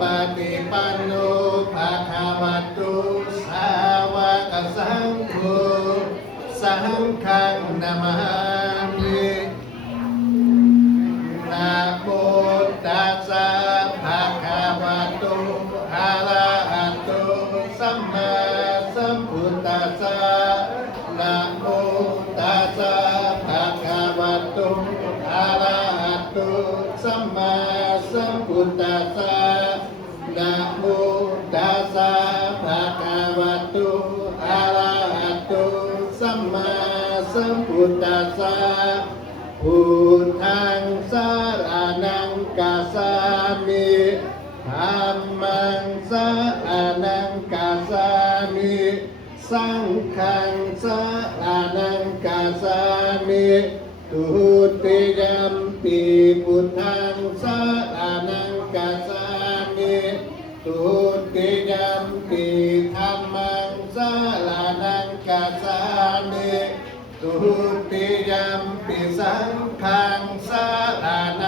ปฏิปันโนภะคะวะโตสาวกสังโฆสังฆังนะมามินะโมตัสสะภะคะวะโตอะระหะโตสัมมาสัมพุทธัสสะนะโมตัสสะภะคะวะโตอะระหะโตสัมมาสัมพุทธัสสะนะโมตัสสะภะคะวะโตอะระหะโตสัมมาสัมพุทธัสสะพุทธังสรณังคัจฉามิธัมมังสรณังคัจฉามิสังฆังสรณังคัจฉามิทุติยัมปิพุทธังสรณังคัจฉามิทุติยัมปิธัมมังสรณังคัจฉามิทุติยัมปิสังฆังสรณ